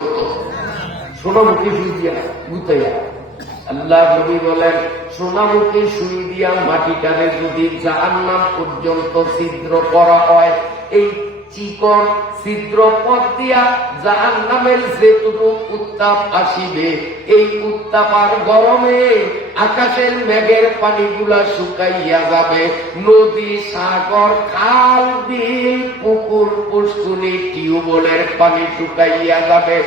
সোনামুখী সুই দিয়া গুতাইয়া আল্লাহ নবী বলেন, সোনামুখী সুই দিয়া মাটিটারে যদি জাহান্নাম পর্যন্ত ছিদ্র করা হয়, এই চিকন ছিদ্র পথ দিয়া জাহান্নামের যেটুকু উত্তাপ আসিবে, এই উত্তাপ আর গরমে আকাশের মেঘের পানিগুলা শুকাইয়া যাবে, নদী, সাগর, খাল, বিল, পুকুর, পুষ্কুনি, টিউবওয়েলের পানি শুকাইয়া যাবে,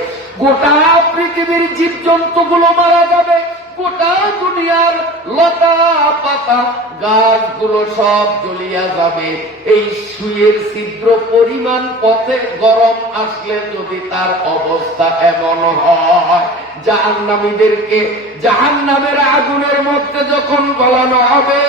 গোটা পৃথিবীর জীবজন্তুগুলো মারা যাবে, গোটা দুনিয়ার লতা পাতা গাছগুলো সব জ্বলিয়া যাবে। এই সুইয়ের ছিদ্র পরিমাণ পথে গরম আসলে যদি তার অবস্থা এমন হয়, জাহান্নামীদেরকে জাহান্নামের আগুনের মধ্যে যখন গলানো হবে,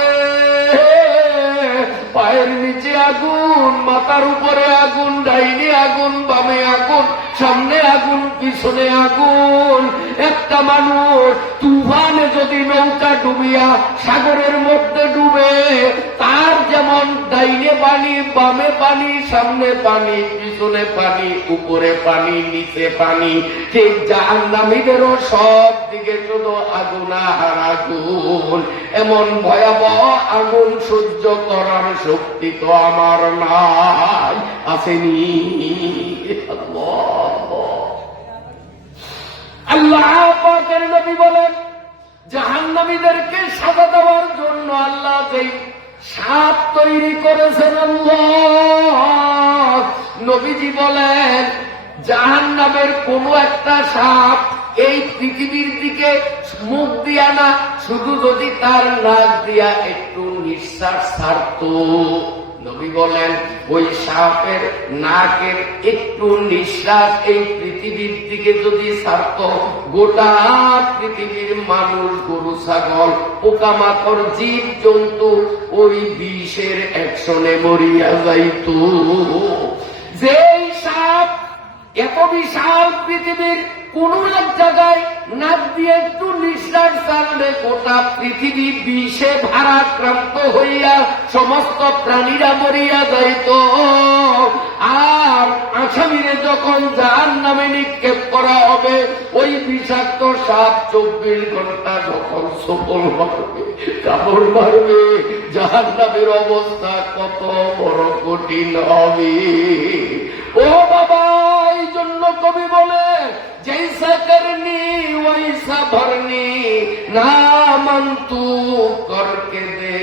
পায়ের নিচে আগুন, মাথার উপরে আগুন, ডাইনে আগুন, বামে আগুন, সামনে আগুন, পিছনে আগুন। একটা মানুষ তুফানে যদি নৌকা ডুবিয়া সাগরের মধ্যে ডুবে, তার যেমন ডাইনে পানি, বামে পানি, সামনে পানি, পিছনে পানি, উপরে পানি, নিচে পানি, ঠিক জাহান্নামীদেরও সব দিকে শুধু আগুন আর আগুন। এমন ভয়াবহ আগুন সহ্য করার শক্তি তো আমার নাই, আসেনি। আল্লাহ পাকের নবী বলেন, জাহান্নামীদেরকে সাজা দেওয়ার জন্য আল্লাহ যেই সাপ তৈরি করেছেন, আল্লাহ নবীজি বলেন, জাহান্নামের কোন একটা সাপ এই পৃথিবীর দিকে মুখ দিয়া না, শুধু যদি তার নাক দিয়া একটু নিঃশ্বাস ছাড়ত, নবী বলেন ওই সাপের নাকের একটু নিঃশ্বাস এই পৃথিবীর দিকে যদি ছাড়ত, গোটা পৃথিবীর মানুষ, গরু, ছাগল, পোকামাকড়, জীব জন্তু ওই বিষের অ্যাকশনে মরিয়া যাইত। যেই সাপ এত বিশাল পৃথিবীর কোন এক জায়গায় নাক দিয়ে একটু নিঃশ্বাস ছাড়লে গোটা পৃথিবী বিষে ভারাক্রান্ত হইয়া সমস্ত প্রাণীরা মরিয়া যাইত। আর আসামিরে যখন জাহান্নামে নিক্ষেপ করা হবে, ওই বিষাক্ত সাপ 24 ঘন্টা যখন সফল মারবে, কামড় মারবে, জাহান্নামের অবস্থা কত বড় কঠিন হবে। ও বাবা, এই জন্য কবি বলে, जैसा करनी वैसा भरनी, नामन तू करके दे,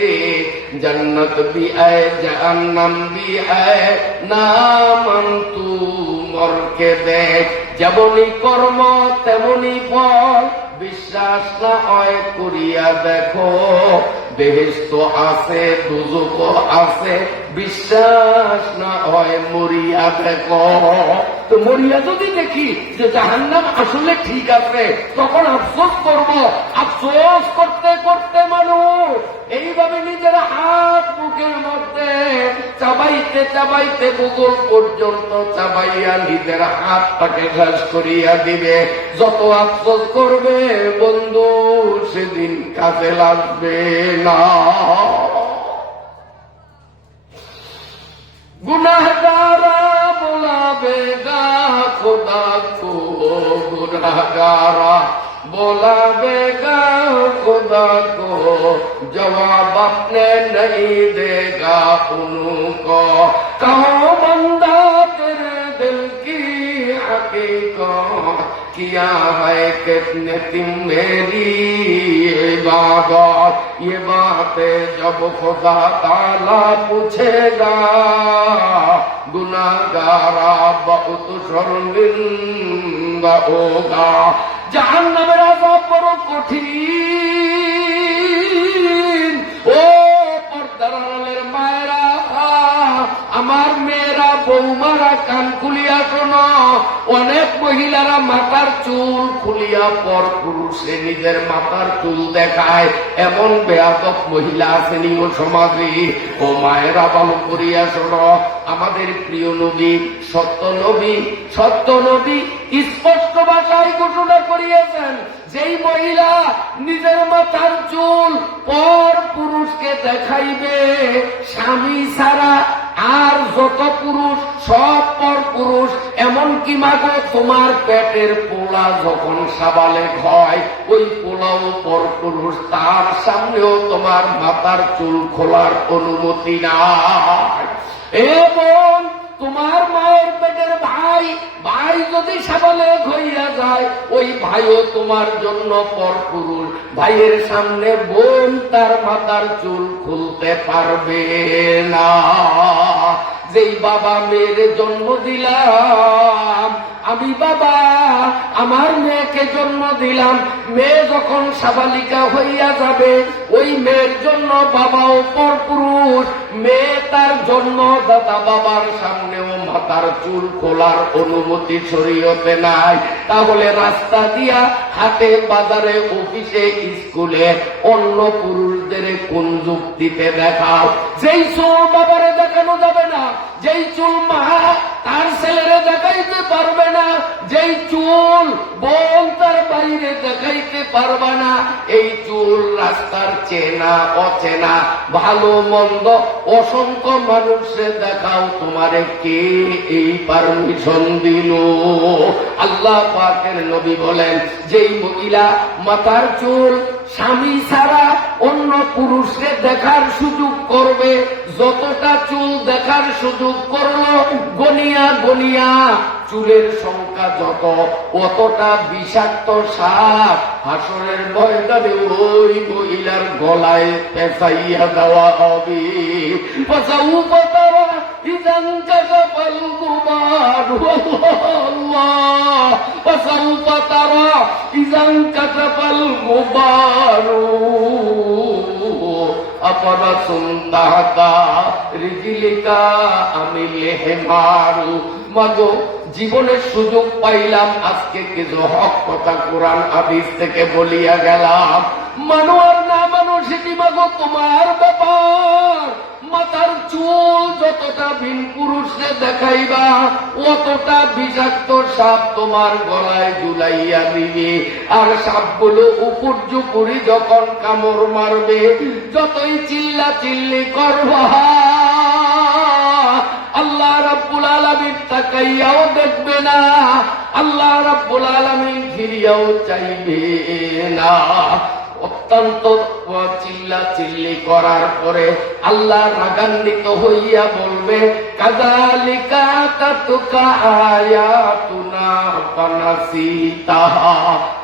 जन्नत भी है जहन्नम भी है, नामन तू मर के दे। যেমনি কর্ম তেমনি ফল, বিশ্বাস না হয় করিয়া দেখো, বেহেশত আছে, দুজক আছে, বিশ্বাস না হয় মরিয়া দেখো। তো মরিয়া যদি দেখি যে জাহান্নাম আসলে ঠিক আছে, তখন আফসোস করব। আফসোস করতে করতে মানুষ এইভাবে নিজের হাত মুখের মধ্যে চাবাইতে চাবাইতে বুকুল পর্যন্ত চাবাইয়া নিজের হাতটাকে শেষ করিয়া দিবে। যত আফসোস করবে বন্ধু, সেদিন কাজে লাগবে না। গুনাহগারা बोलावेगा खुदा को, गुनाहगारा बोलावेगा खुदा को, जवाब अपने नहीं देगा उनको। कहो बंदा तेरे दिल की हकीकत, किया है कितने तुम मेरी इबादत। ये बातें जब खुदा ताला पूछेगा, गुनाहगारा बहुत शर्मिंदा होगा। জাহান্নামের আযাব বড় কঠিন। ও পর্দার আড়ালের মায়েরা, আমার মেয়েরা, বৌমারা, কান খুলিয়া শোনো। অনেক মহিলারা মাথার চুল খুলিয়া পর পুরুষে নিজের মাথার চুল দেখায়, এমন বেয়াদব মহিলা আসেনি ও সমাজে। ও মায়েরা, ভালো করিয়া শোনো, আমাদের প্রিয় নবী, সত্য নবী স্পষ্ট ভাষায় ঘোষণা করিয়েছেন, যেই মহিলা নিজের মাথার চুল পর পুরুষকে দেখাইবে, স্বামী ছাড়া আর যত পুরুষ সব পর পুরুষ, এমনকি মাগো তোমার পেটের পোলা যখন সাবালেক হয় ওই পোলাও পর পুরুষ, তার সামনেও তোমার মাথার চুল খোলার অনুমতি নাই। এবং তোমার মায়ের পেটের ভাই যদি সাবালেক হইয়া যায় ওই ভাইও তোমার জন্য পর পুরুষ, ভাইয়ের সামনে বোন তার মাথার চুল খুলতে পারবে না। যেই বাবা মেয়ের জন্ম দিলাম, আমি বাবা আমার মেয়েকে জন্ম দিলাম, মেয়ে যখন সাবালিকা হইয়া যাবে ওই মেয়ের জন্য বাবাও পর পুরুষ, মেয়ে তার জন্মদাতা বাবার সামনেও মাথার চুল খোলার অনুমতি শরীয়তে নাই। তাহলে রাস্তা দিয়া হাটে বাজারে অফিসে স্কুলে অন্য পুরুষদের কোন যুক্তিতে দেখাও? যেই চুল বাবারে দেখানো যাবে না, যেই চুল মা তার ছেলেরে দেখাইতে পারবে না, যেই চুল বোন তার বাইরে দেখাইতে পারবে না, এই চুল রাস্তার চেনা অচেনা ভালো মন্দ অসংখ্য মানুষে দেখাও, তোমারে কে এই পারমিশন দিল? আল্লাহ পাকের নবী বলেন, যেই মহিলা মাথার চুল স্বামী ছাড়া অন্য পুরুষকে দেখার সুযোগ করবে, যতটা চুল দেখার সুযোগ করলো গনিয়া গনিয়া চুলের সংখ্যা যত, অতটা বিষাক্ত সাপ হাসরের ময়দানে ওই মহিলার গলায় পেঁচাইয়া দেওয়া হবে। अपना सुनता था रिजिलिका अमिले मारू। মাগো জীবনের সুযোগ পাইলাম, আজকে কিছু হক কথা কোরআন হাদিস থেকে বলিয়া গেলাম। মানো আর না মানো সেটি মাগো তোমার ব্যাপার। মাথার চুল যতটা ভিন পুরুষে দেখাইবা অতটা বিষাক্ত সাপ তোমার গলায় ঝুলাইয়া দিবে। আর সাপগুলো উপর্যুপুরি যখন কামড় মারবে, যতই চিল্লা চিল্লি করবা আল্লাহ রাব্বুল আলামিন তাকাইয়াও দেখবে না, আল্লাহ রাব্বুল আলামিন ফিরিয়াও চাইবে না। অত্যন্ত চিল্লা চিল্লি করার পরে আল্লাহ রাগান্বিত হইয়া বলবে, কাযালিকা তাতুকা আয়াতুনা ফানাসিতাহা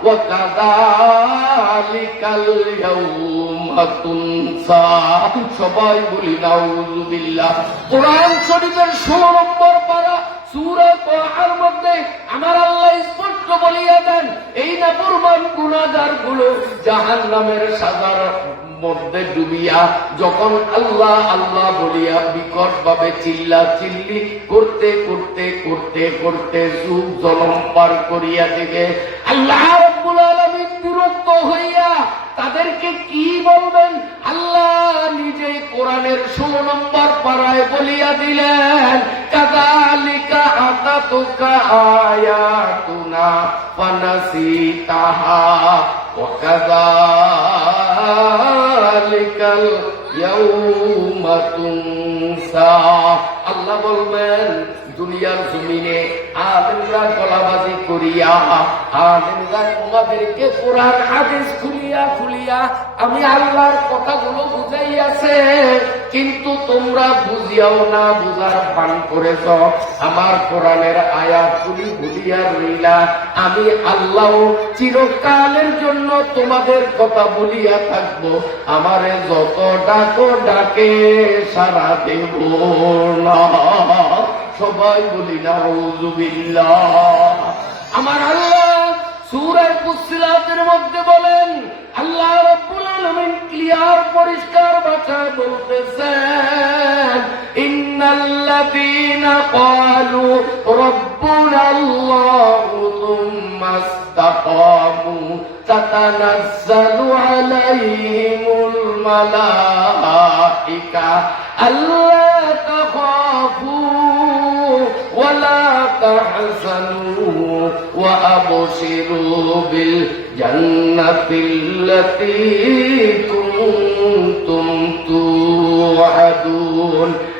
ওয়া কাযালিকাল ইয়াউমা তুনসা। সবাই বলি নাউযুবিল্লাহ। কোরআন শরীফের 16 নম্বর পারা সূরা তাহার মধ্যে আমার আল্লাহ স্পষ্ট বলিয়া দেন, এই নাফরমান গুনাহগার গুলো জাহান্নামের সাজার মধ্যে ডুবিয়া যখন আল্লাহ আল্লাহ বলিয়া বিকট ভাবে চিল্লা চিল্লি করতে করতে করতে করতে যুগ জনম পার করিয়া দিবে, আল্লাহ রাব্বুল আলামিন বিরক্ত হইয়া তাদেরকে কি বলবেন? আল্লাহ নিজে কোরআনের 16 নম্বর পারায় বলিয়া দিলেন, কাযালিকা আতাতুকা আয়াতুনা ফানাসিতাহা ওয়া কাযালিকাল ইয়াউমা তুনসা। আল্লাহ বলবেন, দুনিয়ার জমিনে আলেমরা গলাবাজি করিয়া, আলেমরা তোমাদেরকে কোরআন হাদিস খুলিয়া খুলিয়া আমি আল্লাহর কথাগুলো বুঝাইয়াছে, কিন্তু তোমরা বুঝিয়াও না, বুঝার পান করেছ। আমার কোরআনের আয়াতগুলি ভুলিয়া রইলা। আমি আল্লাহ চিরকালের জন্য তোমাদের কথা বলিয়া থাকবো। আমারে যত ডাকো ডাকে সারা দেব না। সবাই বলি নাউযুবিল্লাহ। আমার আল্লাহ সূরা ফুসসিলাতের মধ্যে বলেন, আল্লাহ রাব্বুল আলামিন ক্লিয়ার পরিষ্কার ভাষায় বলতেছেন, ইন্নাল্লাযীনা ক্বালু রাব্বুনাল্লাহু সুম্মা ইসতাকামু তাতানাজ্জালু আলাইহিমুল মালাইকা আল্লা তাখাফু ولا تحزنوا وأبشروا بالجنة التي كنتم توعدون।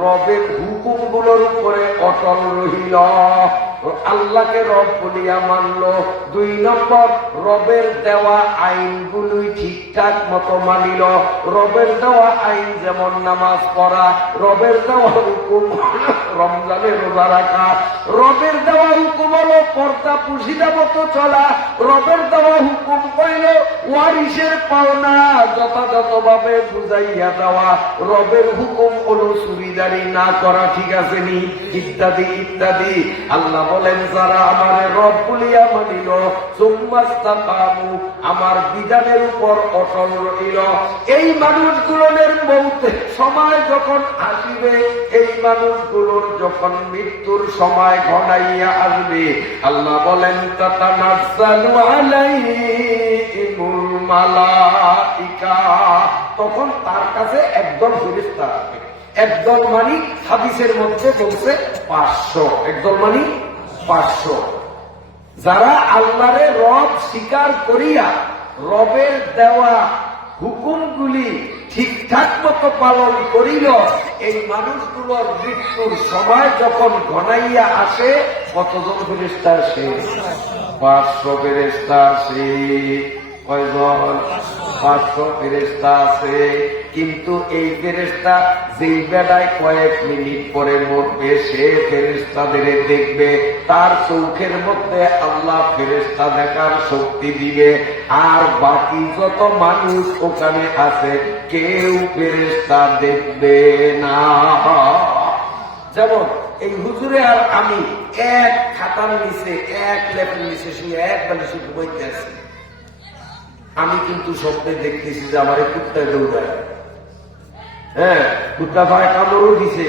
রবের হুকুমগুলোর উপরে অটল রহিল, আল্লাহকে রব বলিয়া মানল। 2 নম্বর, রবের দেওয়া আইনগুলোই ঠিকঠাক মতো মানিল। রবের দেওয়া আইন যেমন নামাজ পড়া, রবের দেওয়া হুকুম রমজানে রোজা রাখা, রবের দেওয়া হুকুম হলো পর্দা পুশিদা মতো চলা, রবের দেওয়া হুকুম হইল ওয়ারিসের পাওনা যথাযথভাবে বুঝাইয়া দেওয়া, রবের হুকুম হলো চুরিদারি না করা, ঠিক আছে নি, ইত্যাদি ইত্যাদি। আল্লাহ বলেন যারা আমার রব বলিয়া মানিল, সুম্মাস্তাকামু, আমার বিধানের উপর অটল রহিল, এই মানুষগুলোর মৌতের সময় যখন আসিবে, এই মানুষগুলোর যখন মৃত্যুর সময় ঘনাইয়া আসবে, আল্লাহ বলেন তাতানাজ্জালু আলাইহিমুল মালাইকা, তখন তার কাছে একদল ফেরেশতা আসবে। একদল মানি হাদিসের মধ্যে বলছে 500, একদল মানি 500, যারা আল্লাহরে রব স্বীকার করিয়া রবের দেওয়া হুকুমগুলি ঠিকঠাক মতো পালন করিল, এই মানুষগুলোর মৃত্যুর সময় যখন ঘনাইয়া আসে, কতজন ফেরেশতা আসে? 500 ফেরেশতা আসে। কয়জন? 500 ফেরেশতা আছে। কিন্তু এই ফেরেশতা যেই বেলায় কয়েক মিনিট পরে মরবে, সে ফেরেশতাদের দেখবে, তার চোখের মধ্যে আল্লাহ ফেরেশতা দেখার শক্তি দিবে, আর বাকি যত মানুষ ওখানে আছে কেউ ফেরেশতা দেখবে না। যেমন এই হুজুরে আর আমি এক খাতার নিচে, এক লেপের নিচে শুয়ে এক বালিশে ঘুমাইতে আছি, আমি কিন্তু স্বপ্নে দেখতেছি যে আমার কুত্তায় দৌড়ায়, হ্যাঁ, কুত্তা ভাই কামড়ও দিছে,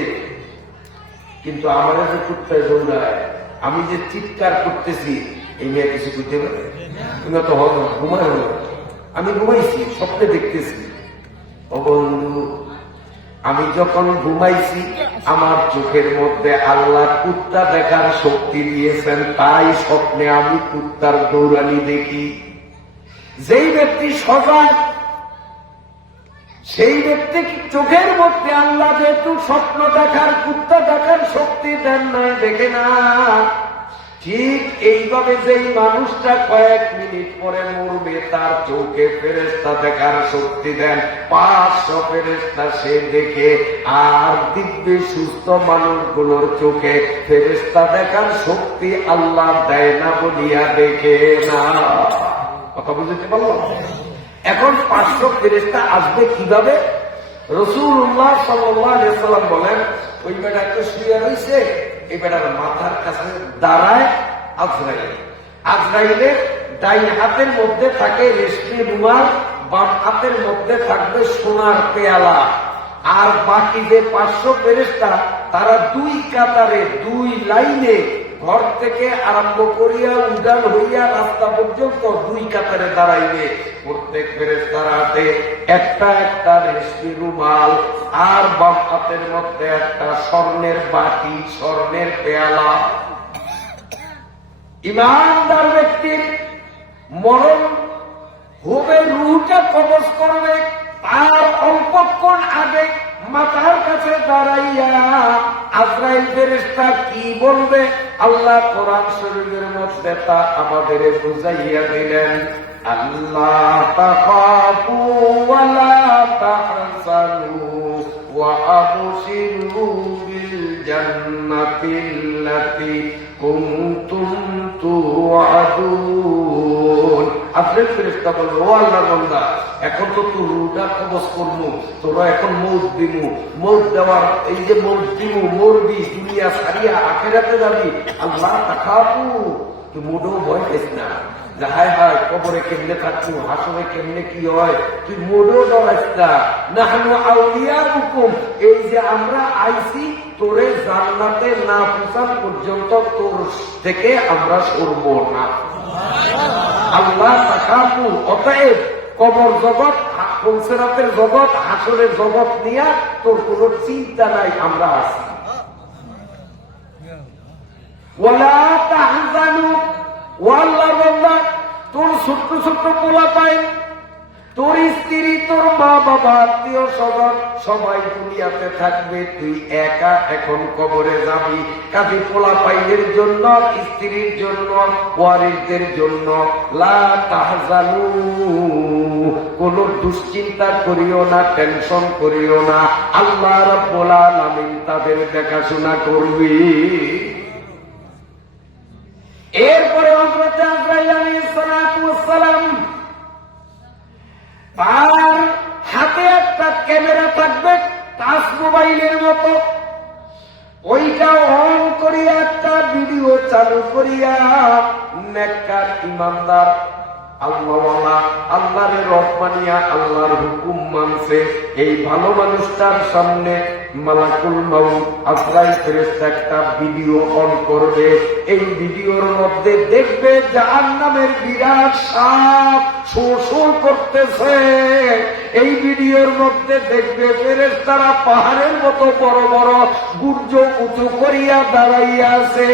কিন্তু আমার যে কুত্তায় দৌড়ায়, আমি যে চিৎকার করতেছি, এই মেয়ে কিছু করতে পারে তো ঘুমায় হল, আমি ঘুমাইছি, স্বপ্নে দেখতেছি। ও বন্ধু, আমি যখন ঘুমাইছি আমার চোখের মধ্যে আল্লাহ কুত্তা দেখার শক্তি দিয়েছেন, তাই স্বপ্নে আমি কুত্তার দৌড়ানি দেখি। যেই ব্যক্তি সজাগ, সেই ব্যক্তি চোখের মধ্যে আল্লাহ যেহেতু স্বপ্ন দেখার, কুত্তা দেখার শক্তি দেন নাই, দেখে না। ঠিক এইভাবে যেই মানুষটা কয়েক মিনিট পরে মরবে, তার চোখে ফেরেশতা দেখার শক্তি দেন 500 ফেরেশতা, সে দেখে। আর দিব্যে সুস্থ মানুষগুলোর চোখে ফেরেশতা দেখার শক্তি আল্লাহ দেয় না বলিয়া দেখে না। কথা বুঝতে পারলাম? এখন 500 ফেরেশতা আসবে কিভাবে? রাসূলুল্লাহ সাল্লাল্লাহু আলাইহি ওয়াসাল্লাম বলেন, ওই বেটা তো শুয়ে রয়েছে, এই বেটার মাথার কাছে দাঁড়ায় আজরাইল। আজরাইলের ডাইন হাতের মধ্যে থাকে রেশমি রুমাল, বাম হাতের মধ্যে থাকবে সোনার পেয়ালা। আর বাকি যে 500 ফেরেশতা, তারা 2 কাতারে 2 লাইনে ঘর থেকে আরম্ভ করিয়া উড়ান হইয়া রাস্তা পর্যন্ত 2 কাতারে দাঁড়াইবে। প্রত্যেক ফেরেশতার হাতে একটা একটা রেশমি রুমাল, আর বাম হাতের মধ্যে একটা স্বর্ণের বাটি, স্বর্ণের পেয়ালা। ইমানদার ব্যক্তির মরণ হবে, রুহটা কবজ করবে, তার অল্পক্ষণ আগে মাথার কাছে দাঁড়াইয়া আজরাইল ফেরেশতা কি বলবে, আল্লাহ কোরআন শরীফের মধ্যে তা আমাদের বুঝাইয়া দিলেন। আল্লাহ তাখাফু ওয়া লা তাহজানু ওয়া আবশিরু বিল জান্নাতিল্লাতী কুনতুম তুআদুন। আজরাইল ফেরেশতা বলল, ও আল্লাহর বান্দা, এখন তো তোর রূহটা কবজ করবো, তোরা এখন মৌত দিমু, মৌত দেওয়ার এই যে মৌত দিমু, মরবি, দুনিয়া ছাড়িয়া আখিরাতে যাবি, আল্লাহ তাখাফু, তুই মোটেও ভয় পেস না। হায় হায়, কবরে কেমনে থাকবো, হাসরে কেমনে কি হয়, তুই মোটেও ডরাইস না। নাহনু আউলিয়াউকুম, এই যে আমরা আইছি, তোরে জান্নাতে না পৌঁছান পর্যন্ত তোর থেকে আমরা সরব না। আল্লাহ তাকাফু, অতএব কবর জগৎ, পৌঁছরাতের জগৎ, হাসরের জগৎ নিয়ে তোর কোন চিন্তা নাই, আমরা আছি। ওয়ালা তাহজানু, ও আল্লাহর বান্দা, তোর ছোট্ট ছোট্ট পোলা পায়, তোর স্ত্রী, তোর মা বাবা, আত্মীয় স্বজন সবাই দুনিয়াতে থাকবে, তুই একা এখন কবরে যাবি। কাজী পোলাপাইনের জন্য, স্ত্রীর জন্য, ওয়ারিসদের জন্য লা তাহজানু, কোন দুশ্চিন্তা করিও না, টেনশন করিও না, আল্লাহ রাব্বুল আলামিন তাদের দেখাশোনা করবি। এরপরে হযরত আজরাইল আলাইহিস সালাতু ওয়াস সালাম, তার হাতে একটা ক্যামেরা থাকবে টাচ মোবাইলের মতো, ওইটা অন করিয়া একটা ভিডিও চালু করিয়া নেককার ইমানদার আল্লাহওয়ালা, আল্লাহরে রব মানিয়া আল্লাহর হুকুম মানছে, এই ভালো মানুষটার সামনে মালাকুল মাউত আজরাইল ফেরেশতা একটা ভিডিও অন করবে। এই ভিডিওর মধ্যে দেখবে জাহান্নামের বিরাট সাপ শো শো করতেছে। এই ভিডিওর মধ্যে দেখবে ফেরেশতারা পাহাড়ের মতো বড় বড় গুর্জ উঁচু করিয়া দাঁড়াইয়া আছে।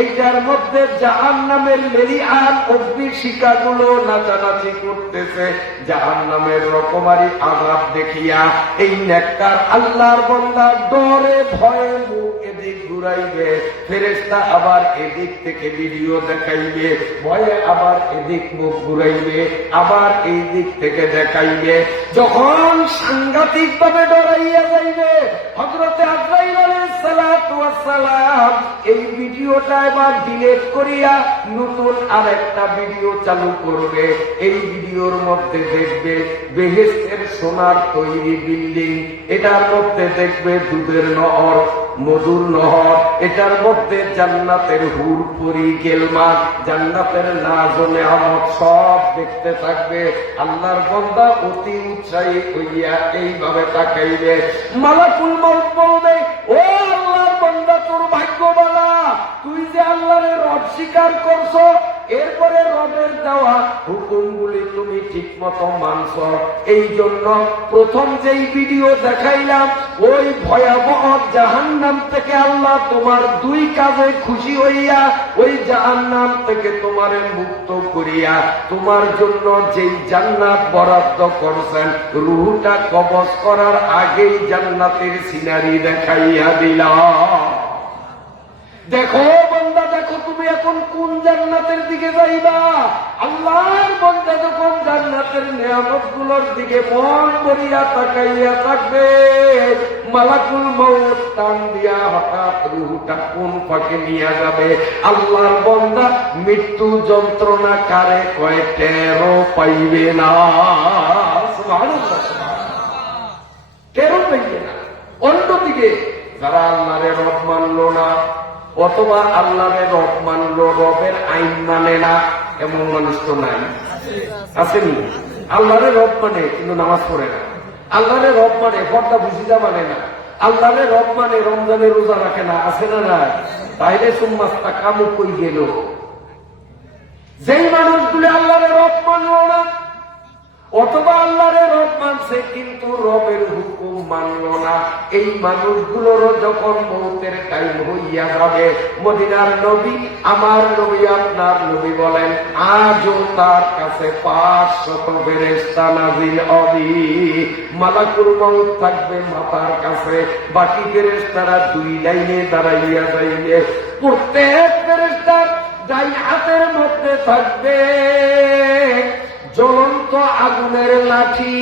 এইটার মধ্যে জাহান্নামের মেরিয়ান অগ্নি শিখাগুলো নাচানাচি করতেছে। জাহান্নামের রকমারি আযাব দেখিয়া এই নেককার আল্লাহর বান্দা ডরে ভয়ে মুখ এদিক ঘুরাইবে, ফেরেশতা আবার এদিক থেকে ভিডিও দেখাইবে, ভয়ে আবার এদিক মুখ ঘুরাইবে, আবার এই দিক থেকে দেখাইবে। যখন সাংঘাতিক ভাবে ডরাইয়া যাইবে, হযরতে আজরাইল আলাইহিস সালাতু ওয়াস সালাম এই ভিডিওটা এবার ডিলিট করিয়া নতুন আরেকটা ভিডিও চালু করবে। এই ভিডিওর মধ্যে দেখবে বেহেশতের সোনার তৈরি বিল্ডিং, এটার মধ্যে দেখবে দুধের নহর, মধুর নহর, এটার মধ্যে জান্নাতের হুর পরি গেলমান, জান্নাতের নাজ ও নেয়ামত সব দেখতে থাকবে। আল্লাহর বান্দা অতি উৎসাহী হইয়া এইভাবে তাকাইবে। মালাকুল মউত বলবে, ও আল্লাহর বান্দা, তোর ভাগ্যবালা, তুই যে আল্লাহর রব স্বীকার করছো, এরপরে রবের দেওয়া হুকুমগুলি তুমি ঠিক মতো মানছ, এই জন্য প্রথম যেই ভিডিও দেখাইলাম ওই ভয়াবহ জাহান্নাম থেকে আল্লাহ তোমার দুই কাজে খুশি হইয়া ওই জাহান্নাম থেকে তোমারে মুক্ত করিয়া তোমার জন্য যেই জান্নাত বরাদ্দ করছেন, রূহটা কবজ করার আগেই জান্নাতের সিনারি দেখাইয়া দিলাম। দেখো বান্দা, দেখো তুমি এখন কোন জান্নাতের দিকে যাইবা। আল্লাহর বান্দা যখন জান্নাতের নিয়ামত গুলোর দিকে মন ভরিয়া তাকাইয়া থাকবে, মালাকুল মউত টান দিয়া হঠাৎ রূহটা কোন ফাঁকে নিয়ে যাবে। আল্লাহর বান্দা মৃত্যু যন্ত্রণা কারে কয় টেরও পাইবে না, সুবহানাল্লাহ, টেরও পাইবে না। অন্যদিকে যারা আল্লাহরে রব মানল না অথবা আল্লাহরে রব মানল, রবের আইন মানে না, এমন মানুষ তো নাই, আসেনি? আল্লাহরে রব মানে কিন্তু নামাজ পড়ে না, আল্লাহরে রব মানে পর্দা বুঝিদা মানে না, আল্লাহরে রব মানে রমজানের রোজা রাখে না, আছে না না? তাইলে সুম্মাস্তা কামু কই গেল। যেই মানুষগুলি আল্লাহরে রব মানল না অথবা আল্লাহরে রব মানছে কিন্তু রবের হুকুম মানল না, এই মানুষগুলোরও যখন মৌতের টাইম হইয়া যাবে, মদিনার নবী, আমার নবী, আপনার নবী বলেন, আজও তার কাছে 500 ফেরেশতা নাযিল হবে। মালাকুল মউত থাকবে মাথার কাছে, বাকি ফেরেশতারা 2 লাইনে দাঁড়াইয়া যাইবে। প্রত্যেক ফেরেশতার ডাইন হাতের মধ্যে থাকবে জ্বলন্ত আগুনের লাঠি,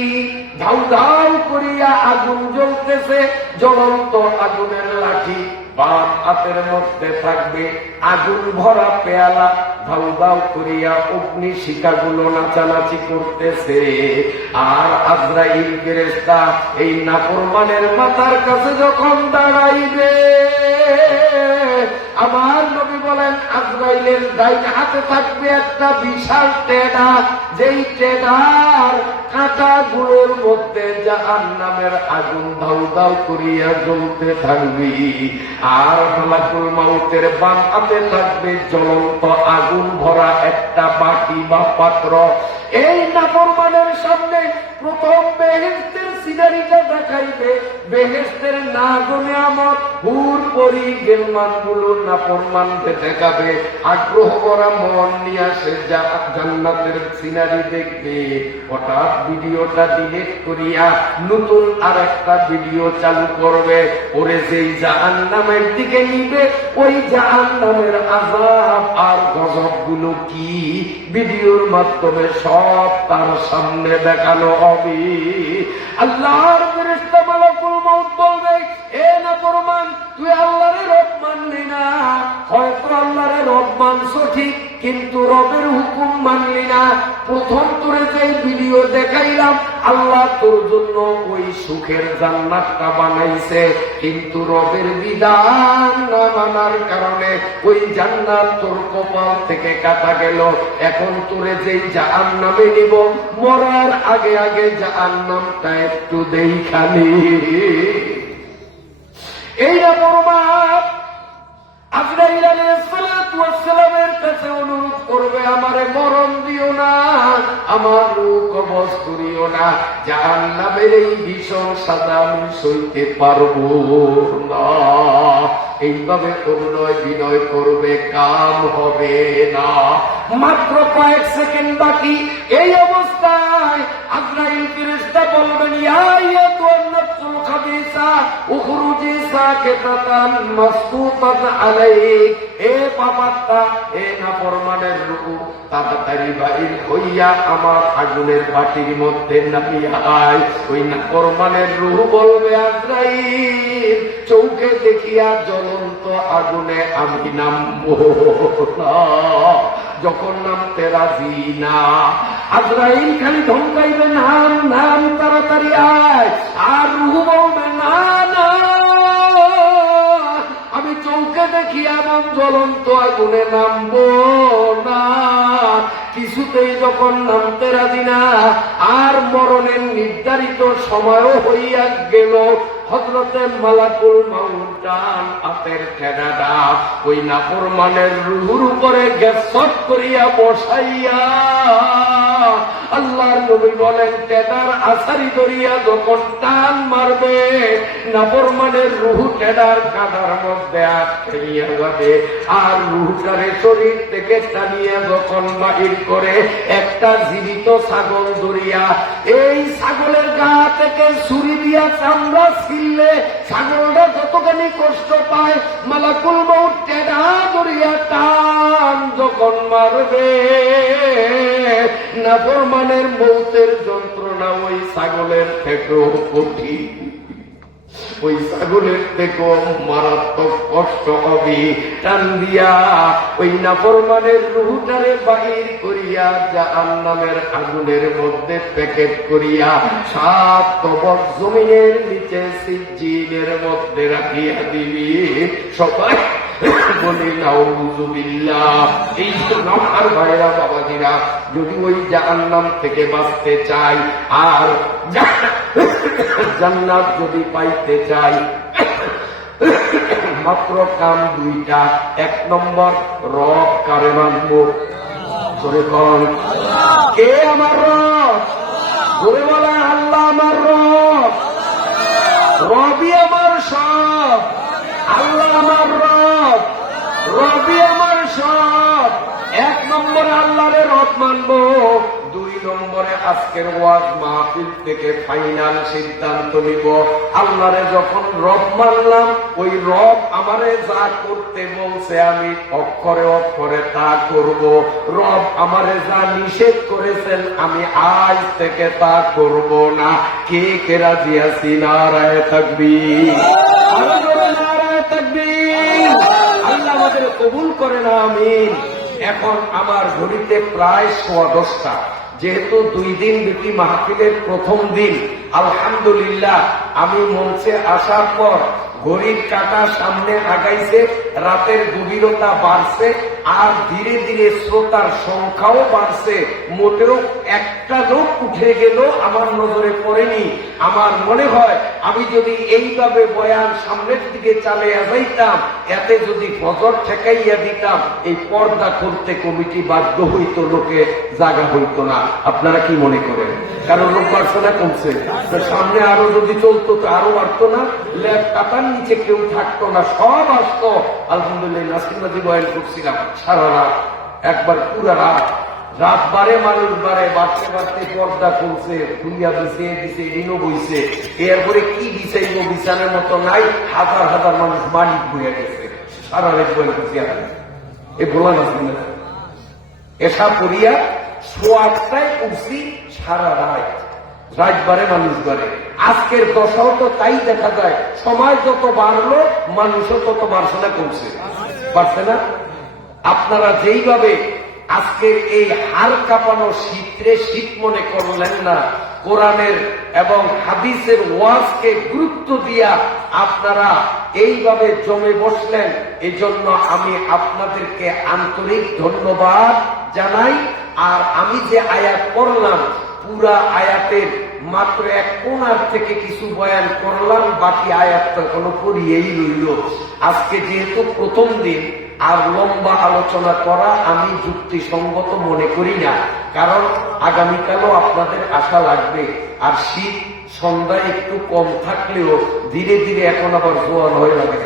ধাউ ধাউ করিয়া আগুন জ্বলতেছে, জ্বলন্ত আগুনের লাঠি। বাম হাতের মধ্যে থাকবে আগুন ভরা পেয়ালা, ধাউ ধাউ করিয়া অগ্নি শিখাগুলো নাচানাচি করতেছে। আর আজরাইল ফেরেশতা এই নাফরমানের মাথার কাছে যখন দাঁড়াইবে, আমার নবী বলেন, আজরাইলের ডাইন হাতে থাকবে একটা বিশাল টেডা, যেই টেডার কাঁটাগুলোর মধ্যে জাহান্নামের আগুন ধাউ ধাউ করিয়া জ্বলতে থাকবে। আর মালাকুল মউতের বাম হাতে থাকবে জ্বলন্ত আগুন ভরা একটা বাটি বা পাত্র। এই নাফরমানের সামনে প্রথম বেহেশতের সিনারিটা দেখাইবে, বেহেশতের নাজ ও নিয়ামত, হুর পরি গেলমান গুলো নাফরমানকে দেখাবে, আগ্রহ করা মন নিয়ে আসে জান্নাতের সিনারি দেখবে। হঠাৎ ভিডিওটা ডিলিট করিয়া নতুন আর একটা ভিডিও চালু করবে। ওরে যেই জাহান্নামের দিকে নিবে, ওই জাহান্নামের আযাব আর গজব গুলো কি ভিডিওর মাধ্যমে সব তার সামনে দেখানো হবে। আল্লাহর ফেরেশতা মালাকুল মউত বলবে, এ নাফরমান, তুই আল্লাহর রব মানলি না। হয়তো আল্লাহর রব মানছো ঠিক, কিন্তু রবের হুকুম মানলি না। প্রথম তোরে যে ভিডিও দেখাইলাম, আল্লাহ তোর জন্য ওই সুখের জান্নাতটা বানাইছে, কিন্তু রবের বিধান না মানার কারণে ওই জান্নাত তোর কপাল থেকে কাটা গেল। এখন তোরে যেই জাহান্নামে নিব, মরার আগে আগে জাহান্নামটা একটু দেখানি। এই না পরমাত্মা আজরাইল আলাইহিস সালাতু ওয়াস সালামের কাছে অনুরোধ করবে, আমারে মরণ দিও না, আমার রূহ কবজ করিও না, জাহান্নামের এই ভীষণ সাজা আমি সইতে পারবো না। এইভাবে অনুনয় বিনয় করবে, কাম হবে না। মাত্র কয়েক সেকেন্ড বাকি। এই অবস্থায় আজরাইল ফেরেশতা বলবেন, ইয়া আইয়াতুন নাফসুল খাবিসা উখরুজি সাকিতাতান মাসকুতান আলাইক। এ পাপাত্তা, এ নাফরমানের রূহ, তাড়াতাড়ি বাহির হইয়া আমার আগুনের বাটির মধ্যে নামিয়া আয়। ওই নাফরমানের রূহ বলবে, আজরাইল, চৌকে দেখিয়া জ্বলন্ত আগুনে আমি নামবো না। যখন নামতে রাজি না, আজরাইল খালি ধমকাইবে, নাম নাম, তাড়াতাড়ি আয়। আর রূহ বলবে, না না, আমি চৌকে দেখি এমন জ্বলন্ত আগুনে নামবো না। কিছুতেই যখন নামতে রাজি না, আর মরণের নির্ধারিত সময়ও হইয়া গেল, হযরতে মালাকুল মউত হাতের ঠেডাটা ওই নাফরমানের রূহের উপরে গ্যাসট করিয়া বসাইয়া আল্লাহর নবী বলেন, টেডার আছাড়ি ধরিয়া যখন টান মারবে, নাফরমানের রূহ টেডার কাঁদার মধ্যে আটকে যাবে। আর রূহটারে শরীর থেকে টানিয়া যখন বাহির করে একটা জীবিত ছাগল ধরিয়া, এই ছাগলের গা থেকে ছুরি দিয়া চামড়া ছিললে ছাগলটা যতখানি কষ্ট পায়, মালাকুল মউত টেডা ধরিয়া টান যখন মারবে, নাফরমানের মউতের যন্ত্রণা ওই ছাগলের থেকেও কঠিন, ওই ছাগলের থেকেও মারাত্মক কষ্ট হবে। টান দিয়া ওই নাফরমানের রূহটারে বাহির করিয়া জাহান্নামের আগুনের মধ্যে প্যাকেট করিয়া 7 কবর জমিনের নিচে সিজ্জিনের মধ্যে রাখিয়া দিবি। সবাই বলি নাউযুবিল্লাহ। এই জন্য আমার ভাইরা বাবাজিরা, যদি ওই জাহান্নাম থেকে বাঁচতে চাই আর জান্নাত যদি পাইতে চাই, মাত্র কাম 2টা। 1 নম্বর, রব কারে মানব? করে কন, কে আমার রব? ধরে বলে, আল্লাহ আমার রব, রবি আমার সব, আল্লাহ আমার রব, রবি আমার সব। 1 নম্বরে আল্লাহরে রব মানব। 2 নম্বরে আজকের ওয়াজ মাহফিল থেকে ফাইনাল সিদ্ধান্ত নিব, আল্লাহরে যখন রব মানলাম, ওই রব আমারে যা করতে বলছে আমি অক্ষরে অক্ষরে তা করব। রব আমারে যা নিষেধ করেছেন আমি আজ থেকে তা করব না। কে কে রাজি আছি? নারায়ে তাকবীর, আরো জোরে নারায়ে তাকবীর। আল্লাহ আমাদের কবুল করেন, আমিন। এখন আমার ঘড়িতে প্রায় 10:15। যেহেতু 2 দিন ব্যাপী মাহফিলের প্রথম দিন, আলহামদুলিল্লাহ আমি মঞ্চে আসার পর ঘড়ির কাঁটা সামনে আগাইছে, রাতের গভীরতা বাড়ছে, আর ধীরে ধীরে শ্রোতার সংখ্যাও বাড়ছে, মোটেও একটা লোক উঠে গেল আমার নজরে পড়েনি। আমার মনে হয় আমি যদি এইভাবে বয়ান সামনের দিকে চালিয়ে যাইতাম, এতে যদি ফজর ঠেকাইয়া দিতাম, এই পর্দা করতে কমিটি বাধ্য হইতো, লোকে জাগা হইতো না। আপনারা কি মনে করেন? কারণ লোক বাড়ছে না কমছে? সামনে আরো যদি চলতো তো আরো বাড়তো না? ল্যাব কাতার নিচে কেউ থাকতো না, সব আসতো। আলহামদুলিল্লাহ নাসিরবাদী বয়ান করছিলাম সারা রাত, একবার পুরা রাত। রাত বাড়ে, মানুষ বাড়ে, বাড়তে বাড়তে পর্দা করছে, দুনিয়া বিছিয়ে দিছে, ঋণও বইছে। এরপরে কি বিছাইব, বিছানোর মতো নাই। হাজার হাজার মানুষ মালিক বইয়া গেছে। সারা রাত বয়ান করছি এ ভোলা নাসির না। এসা করিয়া সোয়াটায় উঠছি সারা রাত। রাত বাড়ে, মানুষ বাড়ে। আজকের দশাও তো তাই দেখা যায়। সময় যত বাড়লো, মানুষও তত বাড়ছে না কমছে? পারছে না? আপনারা যেইভাবে আজকের এই হাড় কাঁপানো শীতে শীত মনে করলেন না, কোরআনের এবং হাদিসের ওয়াজকে গুরুত্ব দিয়া আপনারা এইভাবে জমে বসলেন, এজন্য আমি আপনাদেরকে আন্তরিক ধন্যবাদ জানাই। আর আমি যে আয়াত পড়লাম, পুরা আয়াতের মাত্র এক কোণার থেকে কিছু বয়ান করলাম, বাকি আয়াতটা কোনো পড়িয়েই রইল। আজকে যেহেতু প্রথম দিন, আর লম্বা আলোচনা করা আমি যুক্তিসঙ্গত মনে করি না, কারণ আগামীকালও আপনাদের আশা লাগবে। আর শীত সন্ধ্যায় একটু কম থাকলেও ধীরে ধীরে এখন আবার জোয়ান হয়ে লাগে।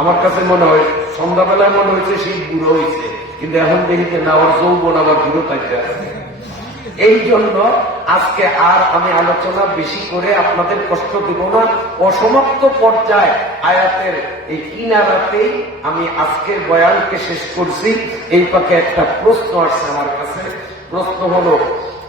আমার কাছে মনে হয় সন্ধ্যাবেলায় মনে হয়েছে শীত বুড়ো হয়েছে, কিন্তু এখন দেখিতে না, ওর যৌবন আবার বুড়ো থাকতে আছে। এই জন্য আজকে আর আমি আলোচনা বেশি করে আপনাদের কষ্ট দেব না। অসমাপ্ত পর্যায়ে আয়াতের এই কিনারাতেই আমি আজকের বয়ানকে শেষ করছি। এই পাকে একটা প্রশ্ন আসছে আমার কাছে। প্রশ্ন হলো,